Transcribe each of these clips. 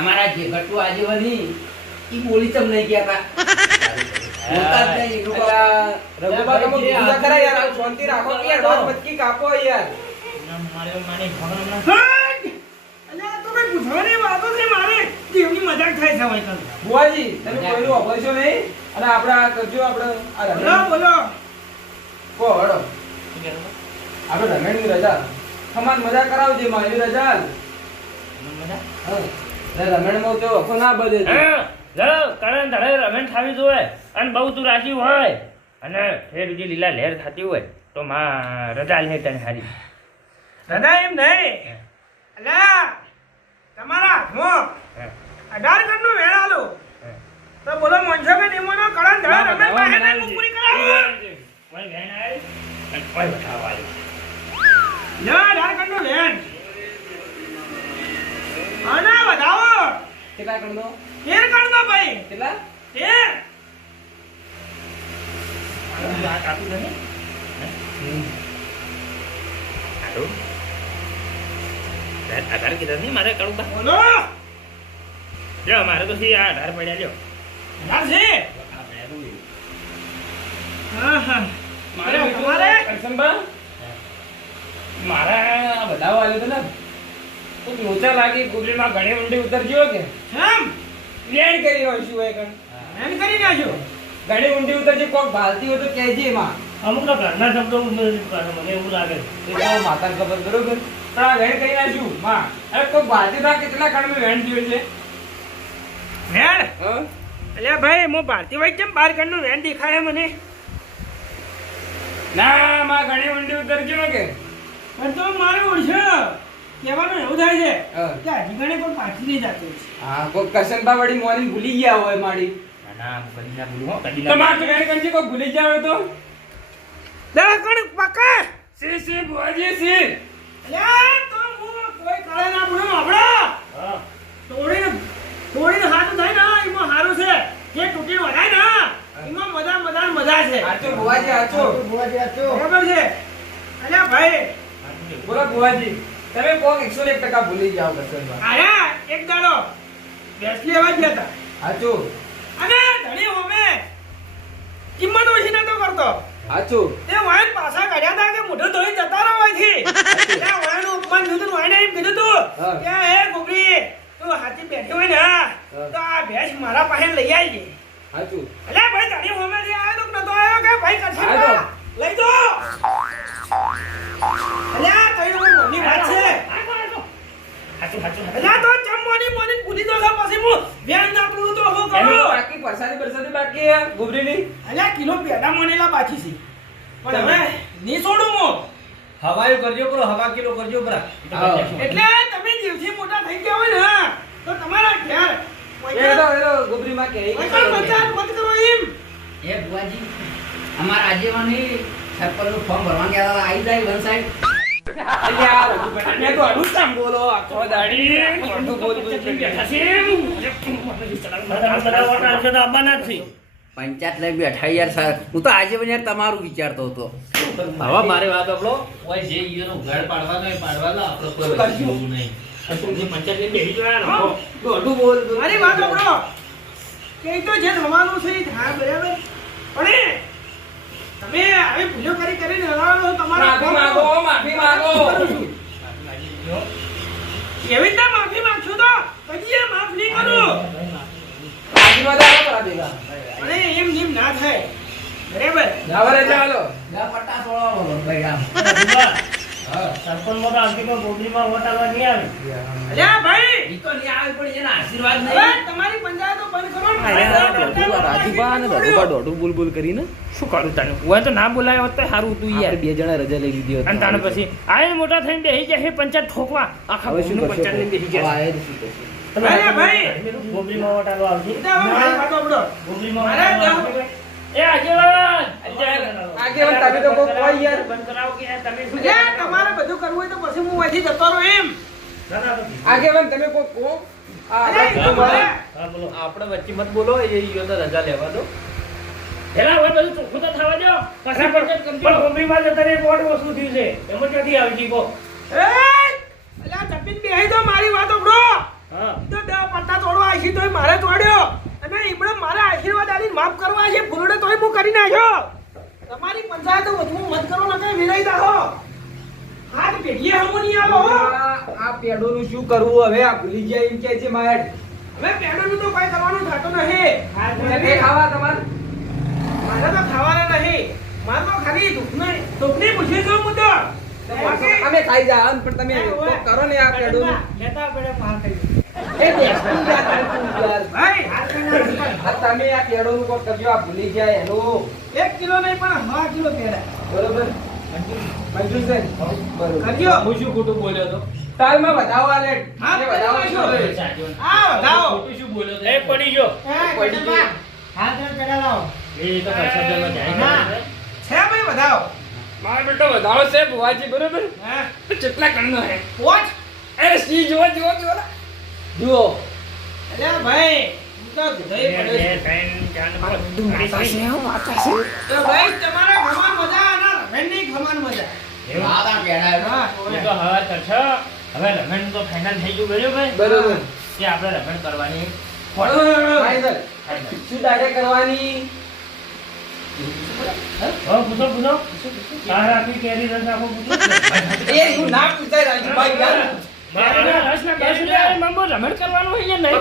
અમારા જે ગટુ આજીવની ઈ બોલી ચમ નહીં ગયા તા બોલતા જ નહીં લોકો રઘુબા તમે પૂજા કરા યાર શાંતિ રાખો કે યાર વાત મતકી કાપો યાર મારે માને ભણવાના અલ્યા તો કઈ પૂછવાની વાતો છે મારે જેવની મજાક થાય છે ભાઈ કલ બુઆજી તમે કોઈનું અભયશો નહીં અને આપણે આ કરજો આપણે આ બોલો બોલો કો હડો આપણે રમેણની રજા સમાન મજા કરાવજે મારી રજા મજા હા રમેણ માં તો અખો ના બધે કરણ ધડે રમેન થાવી જોઈએ અને બહુ તું રાજી હોય અને ફેર બીજી લીલા લહેર થતી હોય તો માં રજા લે તને હારી દાદા એમ નહીં અલ્યા તમારા હાથમાં 18 ઘરનું વેળાલો તો બોલો મોંજો કે નિમોનો કળન ધડા રમે પાસે ને મુકરી કરાવો કોઈ વેણ આવી અને કોઈ બતાવા આવ્યો લ્યો 18 ઘરનું વેણ આના વધાવો કેટલા કરનો 13 ઘરનો ભાઈ કેટલા 13 આ કાપી દે ને હાલો આધાર કીધા નહીં મારે કરું બા બોલો જો મારે તો સી આ આધાર પડ્યા લ્યો લાગશે હા હા મારે તમારે કરશનબા મારા બધાઓ આવ્યો તો ને તો લોચા લાગી ગુબરીમાં ઘણી ઊંડી ઉતરજો કે કેમ લેણ કરી રહ્યો છું એ કણ એમ કરી નાખ્યો ઘણી ઊંડી ઉતરજે કોક ભાલતી હોય તો કહેજે માં અમુક તો ઘરના શબ્દો મને એવું લાગે એ તો માતા ખબર બરોબર પણ આ વેણ કરી નાખ્યું માં અરે કોક ભાલતી થાય કેટલા કણ મેં વેણ થયું છે વેણ હા અલ્યા ભાઈ મો ભારતી ભાઈ કેમ 12 ઘરનું વેણ દેખાય મને ના માં ઘણી ઊંડી ઉતરજો કે પણ તો મારે ઓળશે કહેવાનું એવું થાય છે હા. કે હજી ઘણે કોઈ પાછી નહીં જતું હા કોક કરશનબા વળી મોર્નિંગ ભૂલી ગયા હોય માડી ના કદી ના ભૂલું હો કદી તો માં વેણ કરજે કોક ભૂલી જાવ તો દા કણ પકા સી બુઆજી સી અલ્યા તો હું કોઈ કાળે ના બોલું આપડા હા તોડીને હાથ થાય ને એમાં હારું છે જે તૂટીને વળાય ને એમાં મજા છે આચો બુઆજી આચો બરાબર છે અલ્યા ભાઈ બોલો બુઆજી તમે કોક 101% ભૂલી જાવ કરશનબા આયા એક દાડો બેસલી લેવા ગયા હતા આચો અને ધણી હોમે કિંમત ઓછી નતો કરતો આચો એ વાયન પાછા કાઢ્યા હતા કે મોઢું ધોઈ જતા રહો અહીંથી એટલે વાયનું ઉપમાન દીધું તું વાયને એમ કીધું તું હા. કે હે ગોગરી તું હાથી બેઠી હોય ને તો આ ભેંસ મારા પાસે લઈ આવજે આચો અલે ભાઈ ધણી હોમે થી આવ્યો તો નતો આવ્યો કે ભાઈ કરશે આવ્યો. લઈ જો અલ્યા તઈ મોની વાત છે હાચું અલ્યા તો ચમ મોની ભૂલી દો છો પછી હું વેન ના પૂરું તો હું એનું કરું બાકી પરસાદી બાકી હે ગુબરીની અલ્યા કિલો પેડા મોનેલા બાકી છે પણ હવે ની છોડું હું હવાયું કરજો બરો હવા કિલો કરજો બરા એટલે તમે જીવથી મોટા થઈ ગયા હોય ને તો તમારા ઘેર એનો ગુબરીમાં કે પંચાયત મત કરો એમ એ બુઆજી અમારા આજીવની સરપંચનું ફોર્મ ભરવા ગયા હતા આવી જાય વન સાઈડ એટલે આ રઘુબેટા ને તો અડું કામ બોલો આખો દાડી મોટું બોલ બોલ કરી બેઠા છે પંચાયત લઈ બેઠા યાર સર હું તો આજે પણ યાર તમારું વિચારતો હતો હવે મારે વાત આપણો ઓય જે ઈયોનો ઘર પાડવાનો એ પાડવાનો આપણો કોઈ વસ્તુ જોવું નહીં પંચાયત બેસી જોયા અડું બોલ બોલ મારી વાત સાંભળો કે તો જે થવાનું છે એ થાય બરાબર પણ એ તમે આવી ભૂલો કરીને હરાવો તમારા માફી માંગો એવી રીતે માફી માંગશો તો કદી માફ નહીં કરું આશીર્વાદ આપો પરા ભેગા અને એમ ના થાય બરાબર જાવરે ચાલો ના પટ્ટા છોડો ભાઈ આમ સરપંચ મોટા અંતિમાં ગોબરીમાં વટાવા નહીં આવે અલ્યા ભાઈ ઈ તો નહીં આવે પણ એના આશીર્વાદ હવે નહીં તમારી પંચાયતો બંધ કરો ને. રાજુબા અને રઘુબા દોઢું બોલ બોલ કરીને શું કરું તને હું તો ના બોલાયો હોત તો સારું તું યાર બે જણા રજા લઈ લીધી અને તાને પછી આયન મોટા થઈને બેસી જાય હે પંચાયત ઠોકવા આખા હવે શું ગામનું કરશો? પંચાયત લઈને બેસી જાય આયે જ શું કરશો? તમે અરે ભાઈ! ગોબરીમાં વટાલો આવશે એટલે હવે મારી વાતો સાંભળો. ગોબરીમાં મારે વટાલો જાઓ. આવશે. એ આગેવાન આગેવાન તમે તો કોઈ કોઈ યાર બંધ કરાવો કે યાર તમે શું અલ્યા, તમારે બધું કરવું હોય તો પછી હું અહીંથી જતો રહું એમ આગેવાન તમે કોઈ કો અરે, એ તો મારે હા બોલો આપણે વચ્ચે મત બોલો એ ઈયોને રજા લેવા દો એલા હવે બધું ચોખ્ખું તો થવા દો પછી પંચાયત પણ ગોબરીમાં જતા રે વોટ વસૂલ થયું છે એમાં ક્યાંથી આવી ગઈ કો એ! અલ્યા, જપીને બેસી જાઓ, મારી વાતો સાંભળો. હા તો 10 પત્તા તોડવા આશી તોય મારે તોડ્યો અને એમણે મારા આશીર્વાદ આલીને માફ કરવા છે ફૂલડે તોય હું કરી નાખ્યો તમારી પંચાયત વધુ મત કરો ને કઈ વિનય દાહો હાથ પેઢીએ હમો નહીં આવો હો આ પેડોનું શું કરવું હવે આ ભૂલી ગયા એમ કે છે મારે હવે પેઢોનું તો કઈ કરવાનું થતો નહીં તે ખાવા તમારે મારે તો ખાવાના નહીં મારે તો ખાલી દુઃખની પૂછી છું હું તો અમે ખાઈ જા પણ તમે કોક કરો ને આ પેડોનું લેતા પડે પાર થઈ એ બેસતું યાર યાર ભાઈ હાથ આ તમે આ પેડોનું કોક કરજો આ ભૂલી ગયા એનું 1 કિલો નહીં પણ 1/2 કિલો પેડા બરોબર મંજૂર છે બરોબર કરજો હું શું ખોટું બોલ્યો તો તાલમાં વધાવો આ લેટ હા, એ વધાવો વધાવો. છો આ વધાવો ખોટું શું બોલ્યો તો એ પડી ગયો પડી ગયું. હાથ પેડા લાવો એ તો પૈસા દેવા જાય હા. છે ભાઈ વધાવો મારો બેટો વધાવો છે બુવાજી બરોબર હા કેટલા કણનો હે પોચ અરે સી જુઓ જુઓ જુઓ અલ્યા ભાઈ હું તો ગધેય પડ્યો છું. તો ભાઈ તમારા ઘરમાં મજા અને રમેશની ઘરમાં મજા દાદા પેડા હા એ તો હવે કરશો હવે રમણ તો ફાઇનલ થઈ ગયું બરોબર બરોબર કે આપણે રમણ કરવાની ફાઈનલ શું ડાયરેક્ટ કરવાની પૂછો તાર આપી કેરી રસ આપો પૂછો એ હું ના પૂછાય રાજુભાઈ યાર રમણ કરવાનું હોય યાર નહીં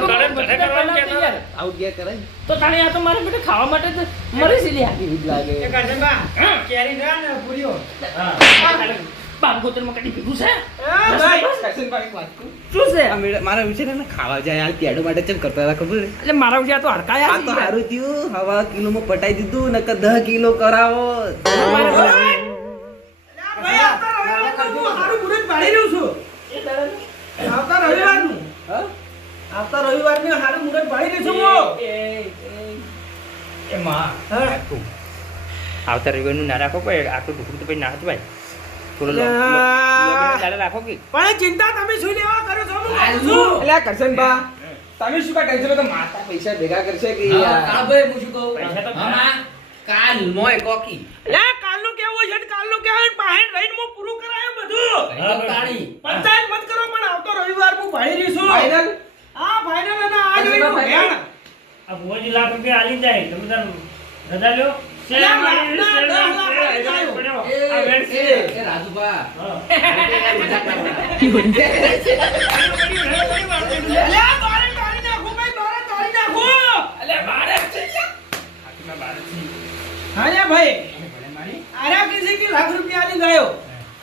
આઉટ ગયા કરે તો તાણે આ તો મારે બેટા ખાવા માટે તો મરી છે લ્યા એવું જ લાગે એ કરશનબા કેરી ના ને પૂરીઓ બાગોતરમાં કદી ભીગું છે ભાઈ કરશનભાઈ વાત કરું શું છે મારા વિશે ને ખાવા જાય યાર પેડો માટે ચમ કરતા હતા ખબર એટલે મારા વિશે તો હડકાયા આ તો સારું થયું હવા કિલોમાં પટાઈ દીધું નકર 10 કિલો કરાવો ભાઈ આવતા રવિવારનું હું હારું મુહૂર્ત પાડી રહ્યો છું આવતા રવિવારનું હા આવતા રવિવારનું હારું મુહૂર્ત પાડી રહ્યો છું હું એમાં હા. આવતા રવિવારનું ના રાખો કોઈ આટલું ઢુકડું તો પછી ના હચવાય થોડો રાખો કે પણ ચિંતા તમે શું લેવા કરો છો હું કરું છું એટલે આ કરશનભા તમે શું કા ટેન્શન તો માતા પૈસા ભેગા કરશે કે યાર કાળભાઈ હું શું કહું પૈસા તો મામા કાલ મોય કોકી લે કાલનું કેવું છે ને કાલનું કેવું બહાર રહીને હું પૂરું કરાયું બધું તાણી પંચાયત મત કરો પણ આવતો રવિવાર હું ભાડી રહીશું ફાઈનલ આ ફાઇનલ અને આ જોઈનું ભેણ આ ભોજ લાખ રૂપિયા આલી જાય તમે તાર રજા લ્યો એ રાજુભા અલ્યા બારે કાઢી નાખું ભાઈ બારે કાઢી નાખું અલે મારે હા યા ભાઈ આરા કિસી की लाख रुपया आली गयो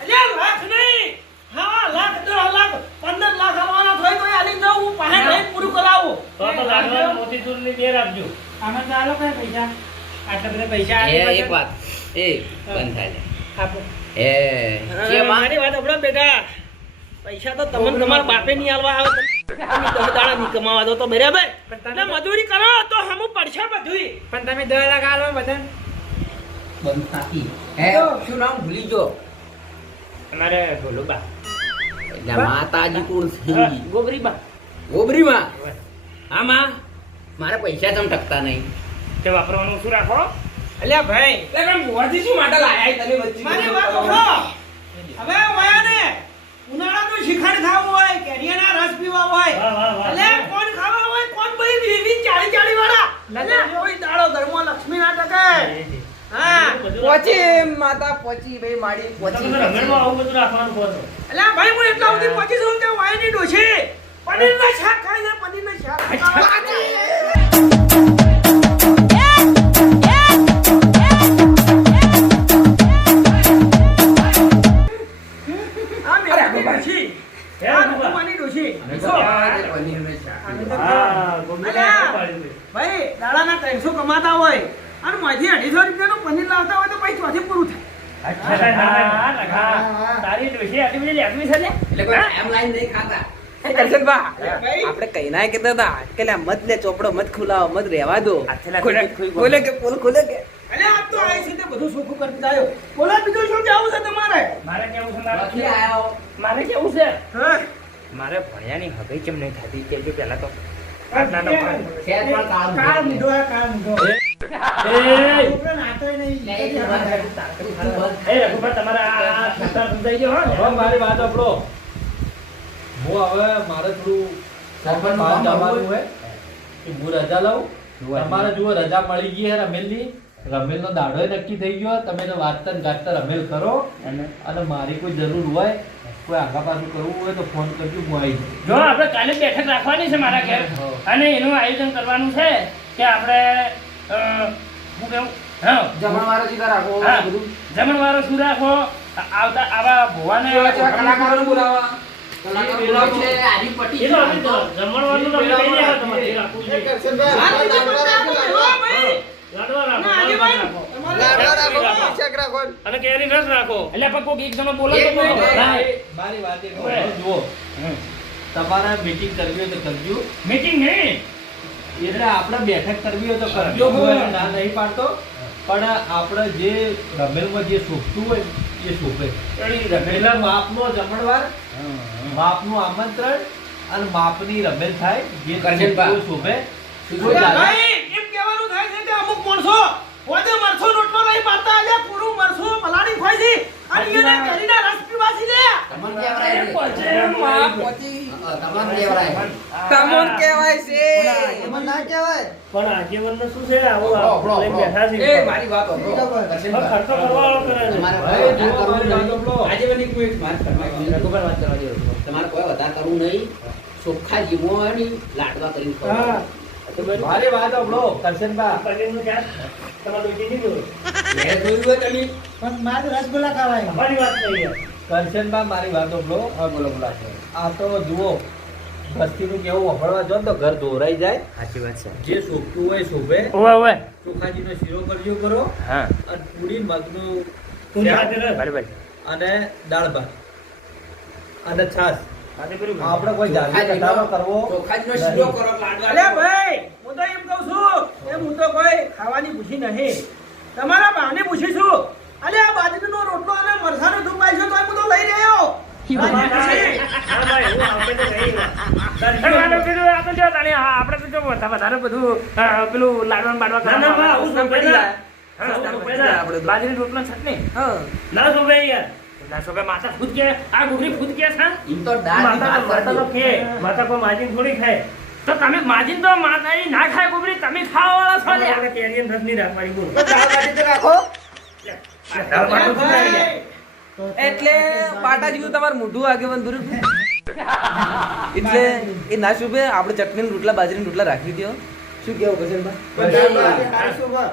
અલ્યા લાખ નહીં હા લાખ 10 લાખ 15 લાખ આવવાના થાય તો આલી જાઉં હું પાસે રહીને પૂરું કરાવું તો લાગલા મોતીચૂર ની બેર આપજો આમાં ચાલો કઈ પૈસા આટલા બધા પૈસા એક વાત એ બંધ થાય લે. આપો એ કે માં મારી વાત આપડો બેટા પૈસા તો તમને તમારા બાપે નહીં આલવા આવે તમે 10 દાડા નહીં કમાવા દો તો બરાબર એટલે મજૂરી કરો તો હમું પડશે બધુંય પણ તમે 10 લાખ આલવા બધા બંધ થાકી હે શું નામ ભૂલી ગયો તમારે બોલો બા એટલે માતાજી કોણ છે ગોબરી બા ગોબરીમાં આમાં મારે પૈસા તમ ટકતા નહીં તે વાપરવાનું શું રાખો અલ્યા ભાઈ એટલે પણ બુવાજી શું માટે લાયા તમે વચ્ચે મારી વાત સાંભળો. હવે વયાને ઉનાળાનું શિખંડ ખાવું હોય કેરીના રસ પીવા હોય વાહ. અલે કોણ ખાવા હોય કોણ બધી વીવી 40 વાળા અલે કોઈ દાડો ઘરમાં લક્ષ્મી ના ટકે હા પોચી માતા પોચી ભાઈ માડી પોચી રમણમાં આવું બધું રાખવાનું કહો છો અલે ભાઈ હું એટલા સુધી પહોંચી છું કે વાયની ડોશી પનીરના શાક ખાય છે પનીરના શાક આ મેરી ડોશી આ ભગવાનની ડોશી હા ગોબરી અલ્યા. પાડી દે. ભાઈ દાડાના 300 કમાતા હોય અને માંથી 250 રૂપિયાનું પનીર લાવતા હોય તો પછી ચોથી પૂરું થાય તારી ડોશી આટલી બધી લેખવી છે લે? એટલે કોઈ એમ લાઈન નહીં ખાતા કરશનભા ભાઈ. આપણે કઈ ના કહેતા હતા આજકાલ આ મત લે ચોપડો મત ખુલાવો મત રહેવા દો આજકાલ ખોલે કે પોલ ખોલે કે અલે આપ તો આઈ છે તે બધું સોખું કરતી જાયો બોલા બીજું શું જાવું છે તમારે મારે કેવું છે નથી આયો મારે કેવું છે હા મારે ભણ્યાની હગઈ કેમ નહીં થતી કેજો પહેલા તો આટલા તો ભણ. શેર પણ કામ કાળ મૂઢો આ કાળ મૂઢો એ છોકરો નાતોય નહીં એ રઘુભાઈ તમારે આ સંસાર સમજાઈ ગયો હો ને? હવે મારી વાત આપણો હું હવે મારે થોડું સરપંચનું પાંચ કામ આવવાનું કરવું હોય કે હું રજા લઉં તમારે જુઓ રજા મળી ગઈ હે રમેલની રમેલનો દાડો નક્કી થઈ ગયો તમે તો વાતતા ને ગાતતા રમેલ કરો અને મારી કોઈ જરૂર હોય કોઈ આગા પાછું કરવું હોય તો ફોન કરજો હું આવી જાઉં. જો આપણે કાલે બેઠક રાખવાની છે મારા ઘેર અને એનું આયોજન કરવાનું છે કે આપણે શું કેવું હા જમણવારો સીધા રાખો હા. બધું જમણવારો શું રાખો આવતા આવા ભુવાને કેવા કલાકારોને બોલાવવા કલાકાર બોલાવો છે, આજી પટી એ તો અમે તો જમણવારનું તો અમે કહી દેવા તમારે એ રાખવું છે. આ રીતે પડતા આપો ભાઈ. લાડવા રાખો, ના, આજે લાડવા ભાઈ, રાખો. તમારે અને કેરી રસ રાખો એટલે પણ કોઈક એક જણો બોલો એક તો મિનિટ, બોલો. ના, મારી વાત એક જુઓ તમારે મીટિંગ કરવી હોય તો કરજો મીટિંગ નહીં એટલે આપણે બેઠક કરવી હોય તો કરજો હું એને ના નહીં પાડતો પણ આપણે જે રમેલમાં જે શોભતું હોય એ શોભે એટલે માપનો જમણવાર માપનું આમંત્રણ અને માપની રમેલ થાય જે કરશનભા. શોભે અરે ભાઈ, એમ કહેવાનું થાય છે કે અમુક માણસો પોતે મરચું રોટલો નહીં પાડતા, આજે પૂરું મરચું પલાળી ખવાય છે. અને એને કેરીના રસ પીવાસી લે. તમને કેવડાય છે. તમને કેવડાય છે. પણ આગેવાનનું શું છે આવું આપણો, આપણે લઈને બેઠા છીએ. એ મારી વાત સાંભળો. પણ ખર્ચો કરવાવાળો કરે છે. તમારે ભાઈ, કોઈ જુઓ, વધારે કરવું મારી વાત નહીં. સાંભળો. આજે બની કોઈ વાત કરવા રઘુભાઈ વાત કરવા જેવું છે. તમારે કોઈ વધારે કરવું નહીં. ચોખ્ખા જીવો હોય ને લાડવા કરીને હા. ખવડાવો. મારી વાત સાંભળો કરશનભા પગીરનું ક્યાં? તમારું ઉઠી નહીં જોયું. ઘેર જોયું હોય તમે અમારી વાત નહીં યાર. કરશનભા મારી વાત સાંભળો હા બોલો બોલો આ તો જુઓ વસ્તીનું કેવું વફળવા જો ને તો ઘર દોરાઈ જાય સાચી વાત છે. જે શોભતું હોય શોભે ઓવે ઓવે. ચોખાજીનો શીરો કરજો કરો હા. અને પૂરી મગનું તું શાક સાથે રહ. બરાબર. અને દાળ ભાત અને છાશ સાથે પેલું આપણે કોઈ ધાર્મિક કથાનો કરવો ચોખાજીનો શીરો કરો લાડવા અરે ભાઈ, હું તો એમ કહું છું કે હું તો કોઈ ખાવાની પૂછી નહીં. તમારા બાને પૂછીશું. અરે આ બાજરીનો રોટલો અને મરસાનું ધૂપ છે તો હું તો લઈ રહ્યો. હા ભાઈ, હું આપણે તો નહીં. દર્શનવાળો કીધું આ તો જો તાણે આપણે તો જો વધારે બધું પેલું લાડવાનું બાડવા કરવા આવું શોભે ના. હા, આવું શોભે ના. બાજરી રોટલો ચટણી ના શોભે યાર. ના શોભે માતા ખુદ કે આ ગુગરી ખુદ કે છે એમ તો દાળની માતા વાત તો કરજો. કે માતા કોઈ માજીન થોડી ખાય તો તમે માજીન તો માતા ઈ ના ખાય ગુગરી તમે ખાવા વાળા છો ને આપણે કેરીયન રસ નહીં રાખવાની બોલો એટલે પાટા જેવું તમારું મોઢું આગેવાન ભર્યું એટલે એ ના શુભે આપણે ચટણી રોટલા બાજરીના રોટલા રાખી દો શું કેવું કરશનભા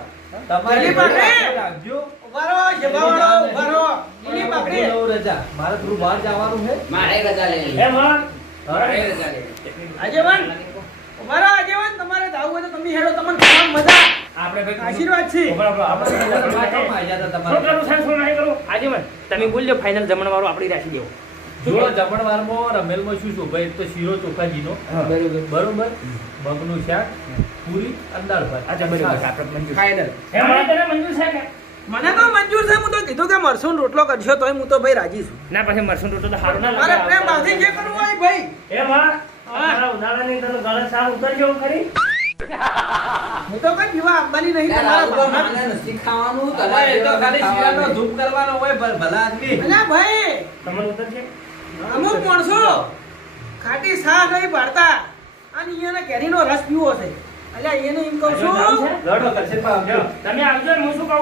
તમારી જલ્દી પાકે. રાખજો ઉભા રહો, જમાવાળો, ઉભા રહો. એની બાકડી. હું લઉં રજા મારે થોડું બહાર જવાનું છે મારે રજા લેવી. હે માં મારે રજા લેવી. આગેવાન, ઉભા રહો, આગેવાન. તમારે જાવું હોય તો તમે હેડો, તમને ખાવામાં મજા. આપણે ભાઈ આશીર્વાદ છે. આપણે કરવા કેમ આવ્યા હતા શું તમારે કરું સાહેબ શું નહીં કરું આજે મને તમે બોલજો ફાઇનલ જમણવાળો આપણી રાખી દેવો જો જમણવારમાં રમેલમાં શું શોભે એક તો શીરો ચોખાજીનો બરોબર મગનું શાક પૂરી અને દાળ ભાત અચ્છા બરાબર છે, આપણે મંજૂર ફાઇનલ હે મને તને મંજૂર છે કે મને તો મંજૂર છે. હું તો કીધું કે મરસું રોટલો કરશો તોય હું તો ભાઈ રાજી છું. ના પછી મરસું રોટલો તો સારું ના મારે પ્રેમ ભાવથી જે કરવું હોય ભાઈ. હે માં આ ઉનાળાની તને ગળે સાવ ઉતરજો ખરી હું તો કઈ પીવા આપવાની નહીં. યાર, તમારા આવું તો ભાવના. મને નથી ખાવાનું. તમારે એ તો ખાલી શીરાનો ખાવાનું. ધૂપ કરવાનો હોય ભલા આદમી અલ્યા ભાઈ, તમને ઉતરશે અમુક માણસો ખાટી શા નહીં પાડતા અને એને કેરીનો રસ પીવો છે. અલ્યા એને એમ કહું છું લડો કરશનભા આવજો તમે આવજો ને હું શું કહું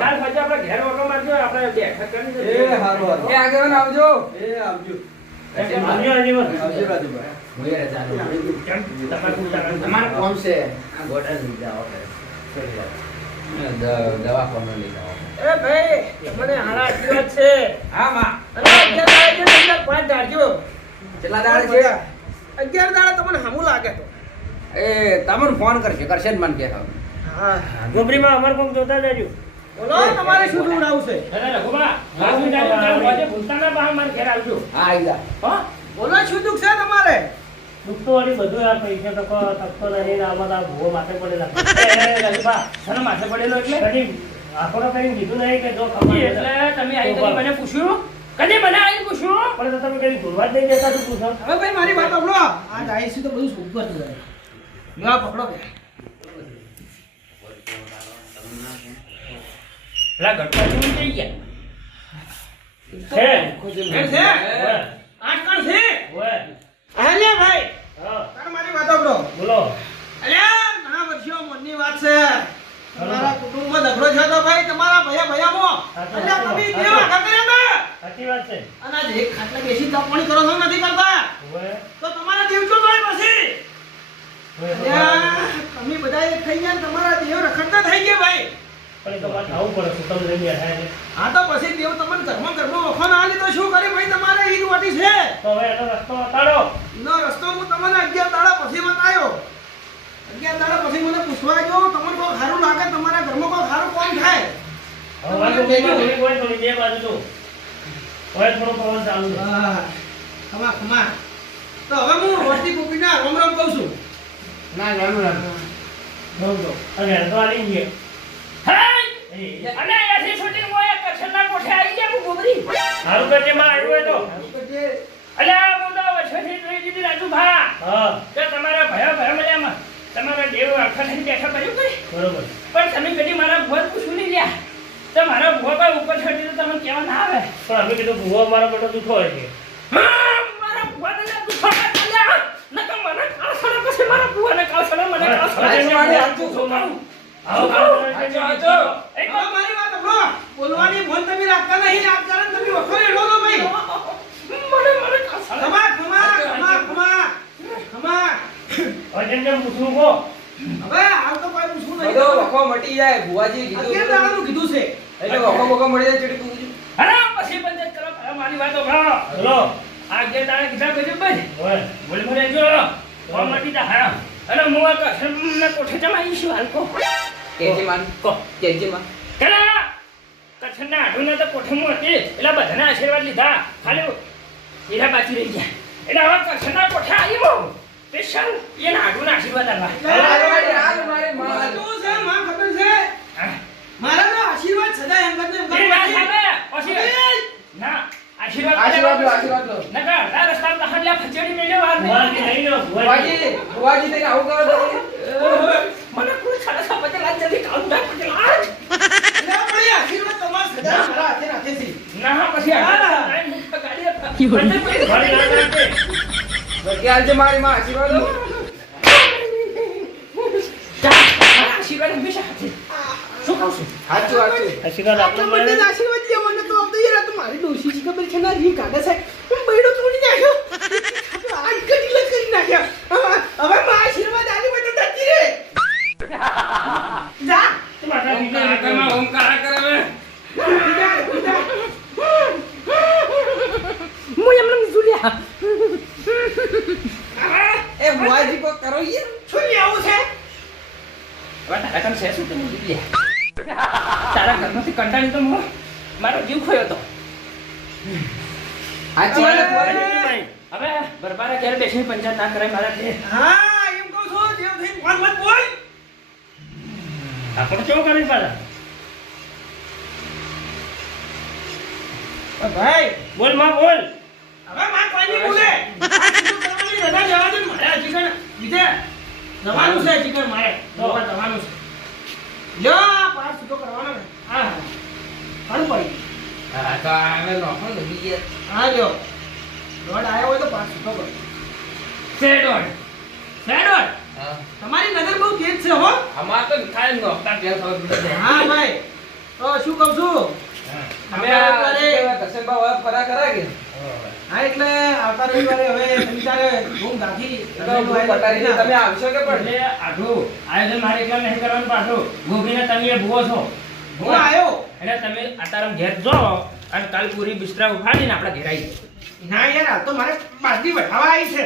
કાલ પછી આપણે ઘેર વગર મારજો આપણે બેઠક કરી એ હારું હારું એ આગેવાન આવજો એ આવજો આવજો આજીવન. આવજો રાજુભાઈ હું એ રજા લઉં. કેમ? તમારે શું ચાલે? તમારે કોણ છે આ ગોટા લઈ જાઓ દવાખાનું લઈ જાઓ. એ ભાઈ તમને હારા આશીર્વાદ છે. હા માં અને 11 દાડે જે તમને 5 ધારજો. કેટલા દાડે છે 11 દાડે તમને હામું લાગે તો. એ તમને ફોન કરશે કરશે મન કે હા હા. ગોબરીમાં અમારે કોમ જોતા જાજો બોલો તમારે શું જોવડાવું છે? અરે રઘુબા બાજુ જાજો ચાલો આજે ભૂલતા ના બહાર મારે ઘેર આવજો હા આવી જા. હો બોલો શું દુઃખ છે તમારે? દુઃખ તો વળી બધું આ પૈસા તો તકતો નહીં ને આમાં તો આ ભૂવો માથે પડેલા રઘુબા તને માથે પડેલો એટલે કદી આખો કરીને કીધું નહીં કે જો ખબર એટલે તમે આવી કદી મને પૂછ્યું કદી મને આવીને પૂછ્યું પણ તો તમે કદી ભૂલવા જ નહીં દેતા તું પૂછો હવે ભાઈ મારી વાત સાંભળો. આ ડાયસી તો બધું સુપર છે. લ્યો આ પકડો. પેલા ગટકા જેવું થઈ ગયા છે છે? 8 કણ છે? ઓય હા લે ભાઈ. હા તારા અલ્યા તમે દેવ આગા કર્યા હતા. સાચી વાત છે અને આજ એક ખાટલે બેસી ચા પાણી કરો છો નથી કરતા ઓવે તો તમારા દેવ તો હોય પછી અલ્યા તમે બધા એક થઈ ગયા ને તમારા દેવ રખડતા થઈ ગયા ભાઈ. પણ એ તો વાત આવું પડે શું તમે લઈ બેઠા છે હા તો પછી દેવ તમને ઘરમાં વખો ના આલી તો શું કરી ભાઈ તમારે ઈદ વાટી છે તો હવે એનો રસ્તો બતાડો નો રસ્તો હું તમને 11 દાડા પછી બતાયો 11 દાડા પછી મને પૂછવા ગયો તમને કોઈ સારું લાગે તમારા ઘરમાં કોઈ સારું કોમ થાય હવે વાંધો નહીં, થોડી બે બાજુ તો હવે થોડો પવન ચાલુ છે હા ખમા ખમા તો હવે હું રોટી કુપીના રામ રામ કહું છું ના રામ રામ બરોબર અને તો આલી ગયે અને અહીંયાથી છૂટીને મોય કચ્છના કોઠે આવી ગયા હું ગોબરી. સારું કરજે માં આવ્યું હોય તો અલ્યા હું તો વર્ષોથી જોઈ દીધી રાજુભા હા કે તમારા ભયા મજામાં તમારા દેવ આખા થઈને બેઠા કર્યું કોઈ બરોબર પણ તમે કદી મારા ભૂવા પૂછું નહીં લ્યા તો મારા ભૂવા પર ઉપર ચડી તો તમને કહેવા ના આવે. પણ અમે કીધું ભૂવો મારો બેટો દુખો હોય છે હા, મારા ભૂવાને ના દુખો લ્યા નકર મને કાળસડા પછી મારા ભૂવાને કાળસડા મને કાળસડા હવે મારી વાત સાંભળો બોલવાની ફોન તમે રાખતા નહીં રાજકારણ તમે વખો રેડો તો ભાઈ ખમા ખમા ખમા ખમા ખમા હવે જેમ પૂછવું કહો હવે હાલ તો કોઈ પૂછવું નહીં બધો વખો મટી જાય ભુવાજી અત્યારે કીધું દાવાનું કીધું છે એટલે વખો મળી જાય ચડી પૂછું હા પછી પંચાયત કરો પહેલા મારી વાતો ભરો બોલો આ કે તારે કીધા કર્યું ભાઈ હવે બોલ ભરે જો તો મટી તા હારા અને હું આ કચ્છના કોઠે જમાઈ છું હાલકો કેજી માન કો કેજી માન કેલા કચ્છના આઢુના તો કોઠેમાં હતી એટલે બધાના આશીર્વાદ લીધા ખાલી એના બાકી રહી ગયા એટલે હવે કચ્છના કોઠે આવ્યો સ્પેશિયલ એના આઢુના આશીર્વાદ આલવા મારી માં શું છે માં ખબર છે હા. મારા તો આશીર્વાદ સદાય અંગત ને એ ના સામે પછી ના આશીર્વાદ આશીર્વાદ લો આશીર્વાદ લો નકા આ રસ્તા પર હાડલા ફચડી મેલ્યો વાર ભુવાજી નહીં નહીં નો ભુવાજી ભુવાજી તને આવું કરો તો મને કોઈ સાડા સાત બજે લાજ જલ્દી કામ ના પડે લાજ એટલે પણ એ આશીર્વાદ તમારા સદાય મારા હાથે રાખે છે ના પછી આ ગાડી ભુવાજી ના રાખે ક્યાં છે મારી માં આશીર્વાદ લો આશીર્વાદ હંમેશા હાથે શું કહું છું સાચું સાચું આશીર્વાદ આપો આટલા બધા આશીર્વાદ લે મને તો આમ તો યાર આ તો મારી ડોશી છે ખબર છે ના રી કાઢે છે હું બૈડો તોડી નાખ્યો આ કટી કરી નાખ્યા હવે માં આશીર્વાદ આલી મને જતી રે જા ઓમકાર કરે હું એમને ઝુલ્યા એ ભુવાજી કો કરો યાર શું આવું છે હવે તારા કામ છે શું તે મૂકી લે તારા ઘરમાંથી કંટાળી તો મારો જીવ ખોયો તો સાચી વાત ભુવાજી હવે બરબારા ઘેર બેસીને પંચાયત ના કરાય મારા હા એમ કહું છું દેવ થઈ ફોન મત બોલ આપણે કેવું કરી પાછા ભાઈ બોલ માં બોલ હવે માં કોઈ નહીં બોલે આ સીધું કરવાની રજા જવા દે ને મારે ચિકન લીધે જવાનું છે ચિકન મારે તો જવાનું છે લ્યો આ પાસ સીધો કરવાનો ને હા ફળ પડી હા તો અમે નોખો ને બીજે હા લ્યો દોડ આવ્યો હોય તો પાસ સીધો કરો સેડોડ સેડોડ હા તમારી નજર બહુ તેજ છે હો અમાર તો ખાય નોખતા પેલ ખબર પડી જાય હા ભાઈ તો શું કહું છું અમે આ દર્શનબા હોય ફરા કરા કે હા એટલે આવતા રવિવારે હવે સંચારે રૂમ ગાંધી પટારી તમે આવશો કે પણ એટલે આઠું આયોજન મારે એકલા નહીં કરવાનું પાછું ગોભીને તમે ભૂવો છો હું આવ્યો એટલે તમે અતારમ ઘેર જો અને કાલ પૂરી બિસ્તરા ઉઠાડીને આપણા ઘેર આવી ના યાર આ તો મારે બાજરી વઢાવા આવી છે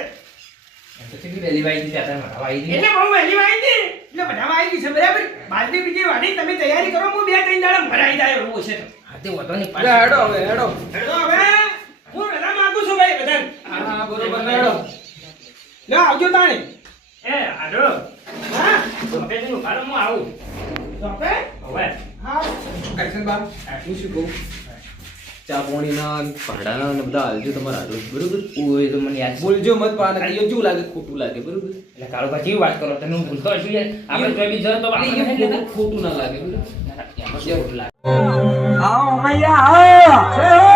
તો કેટલી વહેલી વાઈ હતી અત્યારે મારા વાઈ હતી એટલે બહુ વહેલી વાઈ હતી એટલે વઢાવા આવી છે બરાબર બાજરી બીજી વાડી તમે તૈયારી કરો હું 2-3 દાડા ભરાઈ જાય એવું છે તો હા તે વધો નહીં એટલે હેડો હવે હેડો હેડો હવે હું રજા માંગુ છું ભાઈ બધાને હા બરોબર હેડો લે આવજો તાણે એ આડો હા હવે તું કાલ હું આવું જોપે હવે હા દર્શનબા હું શું કહું ચા પાણીના ભાડાના ને બધા હાલજો તમારા હાલો બરોબર ઓય તો મને યાદ બોલજો મત પાને કયો કેવું લાગે ખોટું લાગે બરોબર એટલે કાળો કેવી વાત કરો તમે હું ભૂલતો હશું યાર આપણે કોઈ બી જતો તો આપણે નહીં લેતા ખોટું ના લાગે બરોબર એમાં ખોટું લાગે આવો મૈયા આવો